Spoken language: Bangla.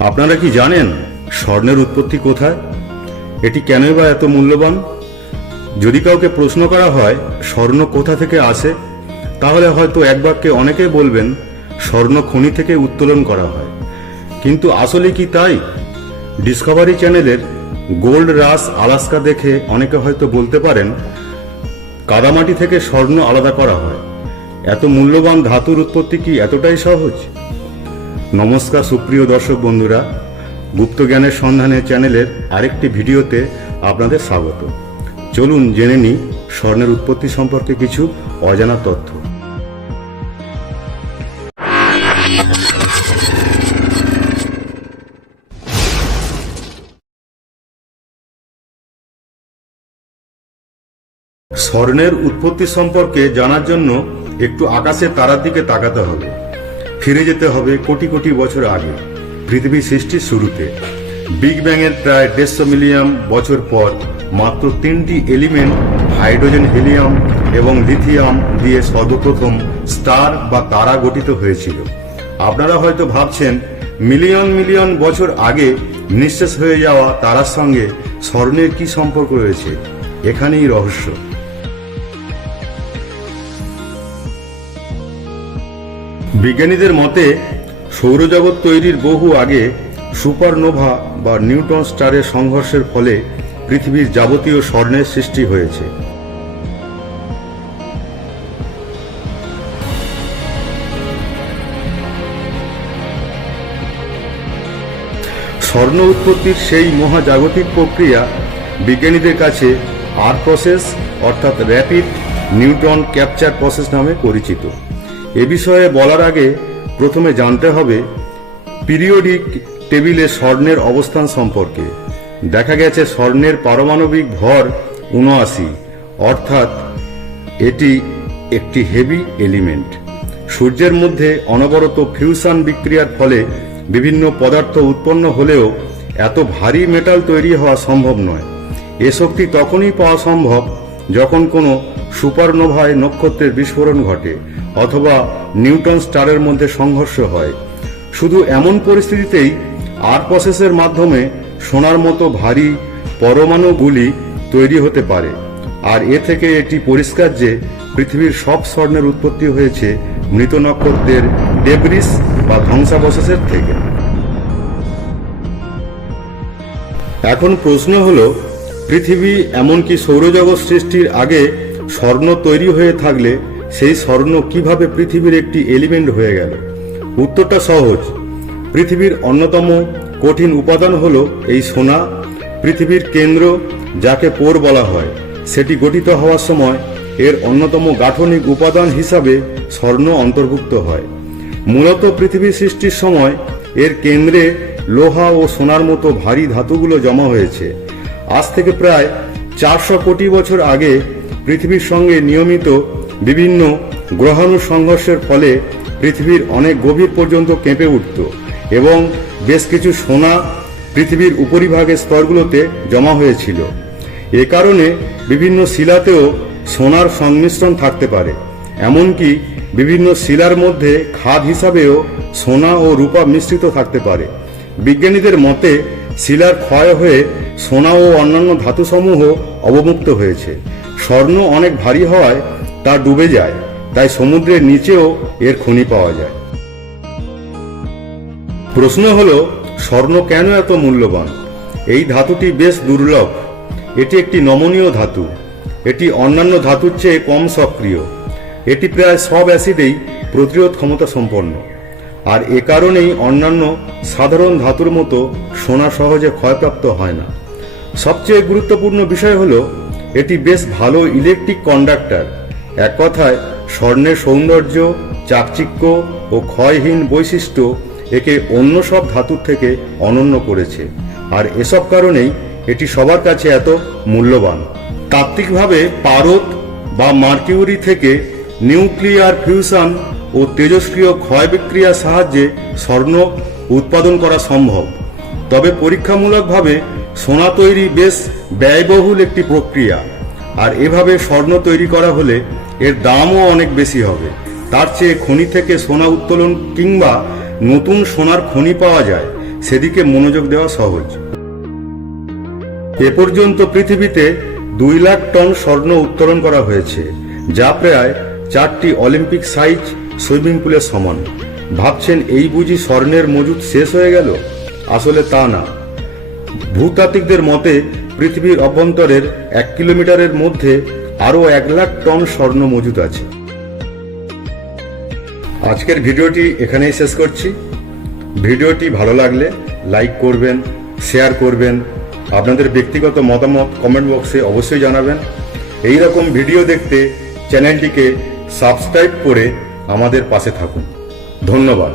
আপনারা কি জানেন স্বর্ণের উৎপত্তি কোথায়? এটি কেনই বা এত মূল্যবান? যদি কাউকে প্রশ্ন করা হয়, স্বর্ণ কোথা থেকে আসে? তাহলে হয়তো এক বাক্যে অনেকে বলবেন, স্বর্ণ খনি থেকে উত্তোলন করা হয়। কিন্তু আসলে কি তাই? ডিসকভারি চ্যানেলের গোল্ড রাস আলাস্কা দেখে অনেকে হয়তো বলতে পারেন, কাদামাটি থেকে স্বর্ণ আলাদা করা হয়। এত মূল্যবান ধাতুর উৎপত্তি কি এতটাই সহজ? নমস্কার সুপ্রিয় দর্শক বন্ধুরা, গুপ্ত জ্ঞানের সন্ধানে চ্যানেলের আরেকটি ভিডিওতে আপনাদের স্বাগত। চলুন জেনে নিই স্বর্ণের উৎপত্তি সম্পর্কে কিছু অজানা তথ্য। স্বর্ণের উৎপত্তি সম্পর্কে জানার জন্য একটু আকাশের তারার দিকে তাকাতে হবে। ফিরে যেতে হবে কোটি কোটি বছর আগে। পৃথিবী সৃষ্টির শুরুতে। বিগ ব্যাংয়ের প্রায় দেড়শো মিলিয়ন বছর পর মাত্র তিনটি এলিমেন্ট, হাইড্রোজেন হিলিয়াম এবং লিথিয়াম দিয়ে সর্বপ্রথম স্টার বা তারা গঠিত হয়েছিল। আপনারা হয়তো ভাবছেন, মিলিয়ন মিলিয়ন বছর আগে নিঃশেষ হয়ে যাওয়া তারার সঙ্গে স্বর্ণের কি সম্পর্ক রয়েছে? এখানেই রহস্য। বিজ্ঞানীদের মতে, সৌরজগৎ তৈরির বহু আগে সুপারনোভা বা নিউটন স্টারের সংঘর্ষের ফলে পৃথিবীর যাবতীয় স্বর্ণের সৃষ্টি হয়েছে। স্বর্ণ উৎপত্তির সেই মহাজাগতিক প্রক্রিয়া বিজ্ঞানীদের কাছে আর প্রসেস, অর্থাৎ র্যাপিড নিউট্রন ক্যাপচার প্রসেস নামে পরিচিত। এ বিষয়ে বলার আগে প্রথমে জানতে হবে পিরিয়ডিক টেবিলে স্বর্ণের অবস্থান সম্পর্কে। দেখা গেছে স্বর্ণের পারমাণবিক ভর উনআশি, অর্থাৎ এটি একটি হেভি এলিমেন্ট। সূর্যের মধ্যে অনবরত ফিউশন বিক্রিয়ার ফলে বিভিন্ন পদার্থ উৎপন্ন হলেও এত ভারী মেটাল তৈরি হওয়া সম্ভব নয়। এ শক্তি তখনই পাওয়া সম্ভব যখন কোনো সুপারনোভায় নক্ষত্রের বিস্ফোরণ ঘটে। অথবা নিউটন স্টারের মধ্যে সংঘর্ষ হয়। শুধু এমন পরিস্থিতিতেই আর প্রসেসের মাধ্যমে সোনার মতো ভারী পরমাণুগুলি তৈরি হতে পারে। আর এ থেকে এটি পরিষ্কার যে পৃথিবীর সব স্বর্ণের উৎপত্তি হয়েছে মৃত নক্ষত্রের ডেব্রিস বা ধ্বংসাবশেষের থেকে। এখন প্রশ্ন হলো, পৃথিবী এমনকি সৌরজগৎ সৃষ্টির আগে স্বর্ণ তৈরি হয়ে থাকলে সেই স্বর্ণ কীভাবে পৃথিবীর একটি এলিমেন্ট হয়ে গেল? উত্তরটা সহজ। পৃথিবীর অন্যতম কঠিন উপাদান হল এই সোনা, পৃথিবীর কেন্দ্র যাকে পোর বলা হয়। সেটি গঠিত হওয়ার সময় এর অন্যতম গাঠনিক উপাদান হিসাবে স্বর্ণ অন্তর্ভুক্ত হয়। মূলত পৃথিবী সৃষ্টির সময় এর কেন্দ্রে লোহা ও সোনার মতো ভারী ধাতুগুলো জমা হয়েছে। আজ থেকে প্রায় চারশো কোটি বছর আগে পৃথিবীর সঙ্গে নিয়মিত বিভিন্ন গ্রহাণু সংঘর্ষের ফলে পৃথিবীর অনেক গভীর পর্যন্ত কেঁপে উঠত এবং বেশ কিছু সোনা পৃথিবীর উপরিভাগের স্তরগুলোতে জমা হয়েছিল। এ কারণে বিভিন্ন শিলাতেও সোনার সংমিশ্রণ থাকতে পারে। এমনকি বিভিন্ন শিলার মধ্যে খাদ হিসাবেও সোনা ও রূপা মিশ্রিত থাকতে পারে। বিজ্ঞানীদের মতে, শিলার ক্ষয় হয়ে সোনা ও অন্যান্য ধাতুসমূহ অবমুক্ত হয়েছে। স্বর্ণ অনেক ভারী হওয়ায় তা ডুবে যায়, তাই সমুদ্রের নিচেও এর খনি পাওয়া যায়। প্রশ্ন হলো, স্বর্ণ কেন এত মূল্যবান? এই ধাতুটি বেশ দুর্লভ। এটি একটি নমনীয় ধাতু। এটি অন্যান্য ধাতুর চেয়ে কম সক্রিয়। এটি প্রায় সব অ্যাসিডেই প্রতিরোধ ক্ষমতা সম্পন্ন। আর এ কারণেই অন্যান্য সাধারণ ধাতুর মতো সোনা সহজে ক্ষয়প্রাপ্ত হয় না। সবচেয়ে গুরুত্বপূর্ণ বিষয় হলো, এটি বেশ ভালো ইলেকট্রিক কন্ডাক্টর। এক কথায়, স্বর্ণের সৌন্দর্য, চাকচিক্য ও ক্ষয়হীন বৈশিষ্ট্য একে অন্য সব ধাতুর থেকে অনন্য করেছে। আর এসব কারণেই এটি সবার কাছে এত মূল্যবান। তাত্ত্বিকভাবে পারদ বা মার্কিউরি থেকে নিউক্লিয়ার ফিউশন ও তেজস্ক্রিয় ক্ষয় বিক্রিয়ার সাহায্যে স্বর্ণ উৎপাদন করা সম্ভব। তবে পরীক্ষামূলকভাবে সোনা তৈরি বেশ ব্যয়বহুল একটি প্রক্রিয়া। আর এভাবে স্বর্ণ তৈরি করা হলে এর দামও অনেক বেশি হবে। তার চেয়ে খনি থেকে সোনা উত্তোলন কিংবা নতুন সোনার খনি পাওয়া যায়, সেদিকে মনোযোগ দেওয়া সহজ। এ পর্যন্ত পৃথিবীতে দুই লাখ টন স্বর্ণ উত্তোলন করা হয়েছে, যা প্রায় চারটি অলিম্পিক সাইজ সুইমিং পুলের সমান। ভাবছেন এই বুঝি স্বর্ণের মজুদ শেষ হয়ে গেল? আসলে তা না। ভূতাত্ত্বিকদের মতে, পৃথিবীর অভ্যন্তরের এক কিলোমিটারের মধ্যে আরও এক লাখ টন স্বর্ণ মজুদ আছে। আজকের ভিডিওটি এখানেই শেষ করছি। ভিডিওটি ভালো লাগলে লাইক করবেন, শেয়ার করবেন, আপনাদের ব্যক্তিগত মতামত কমেন্ট বক্সে অবশ্যই জানাবেন। এই রকম ভিডিও দেখতে চ্যানেলটিকে সাবস্ক্রাইব করে আমাদের পাশে থাকুন। ধন্যবাদ।